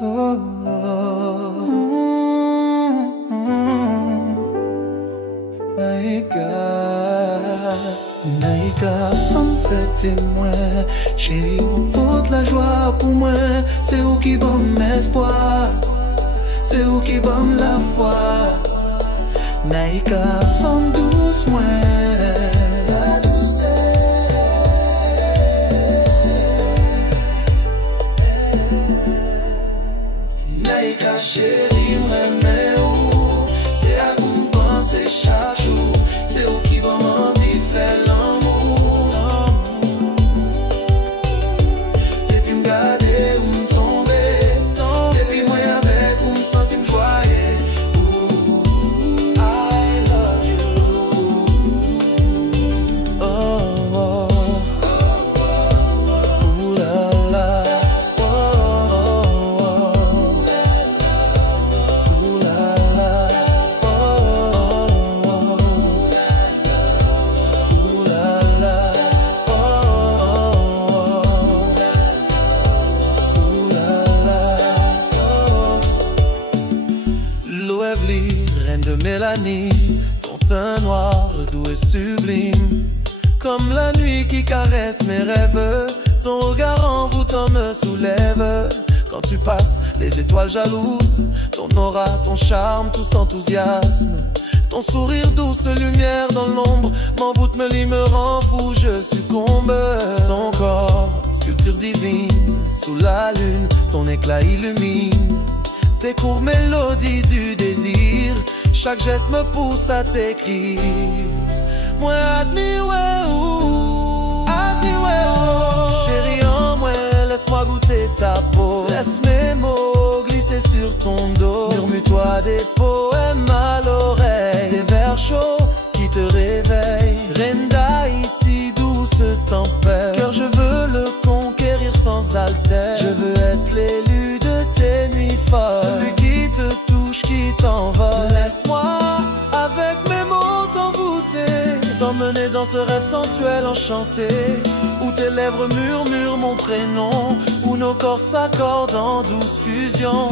Oh, Naïka, Naïka, femme fait témoin. Chérie, ou porte la joie pour moi. C'est où qui donne l'espoir, c'est où qui donne la foi. Naïka, femme douce, moi. La douceur. Naïka, chérie, m'aimait où? C'est à vous me penser chaque jour. C'est où qui va m'envie faire l'amour. Depuis me garder ou me tomber. Depuis moi avec ou me sentir me joyer. I love you. Oh, oh, ooh la la. Oh, oh, ooh la la. Oh, ooh la la. Oh, ooh la la. Lovely, reine de Mélanie, ton teint noir, doux et sublime, comme la nuit qui caresse mes rêves. Ton regard envoûtant me soulève. Quand tu passes, les étoiles jalouses, ton aura, ton charme, tout enthousiasme. Ton sourire douce lumière dans l'ombre m'envoûte, me lie, me rend fou, je succombe. Son corps, sculpture divine, sous la lune, ton éclat illumine. Tes courtes mélodies du désir, chaque geste me pousse à t'écrire. Moi admire, chérie en moi, laisse-moi goûter ta peau. Laisse mes mots glisser sur ton dos. Murmure-toi des poèmes à l'oreille, des vers chauds qui te réveillent. Reine d'Haïti, douce tempête, cœur je veux le conquérir sans altère. Je veux être l'élu de tes nuits folles, celui qui te touche, qui t'envole. Laisse-moi avec mes mots t'envoûter, t'emmener dans ce rêve sensuel enchanté, où tes lèvres murmurent mon prénom, où nos corps s'accordent en douce fusion.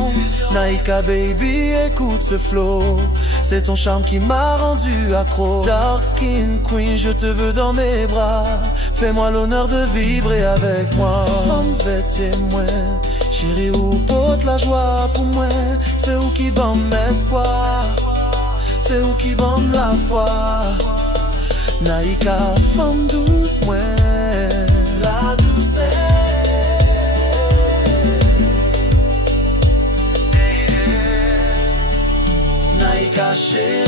Naïka baby, écoute ce flow, c'est ton charme qui m'a rendu accro. Dark skin queen, je te veux dans mes bras, fais-moi l'honneur de vibrer avec moi. Femme fait témoin, chérie ou porte la joie pour moi. C'est où qui bombe espoir, c'est où qui bombe la foi. Naïka, femme douce, moi, la douceur. Naïka, chérie.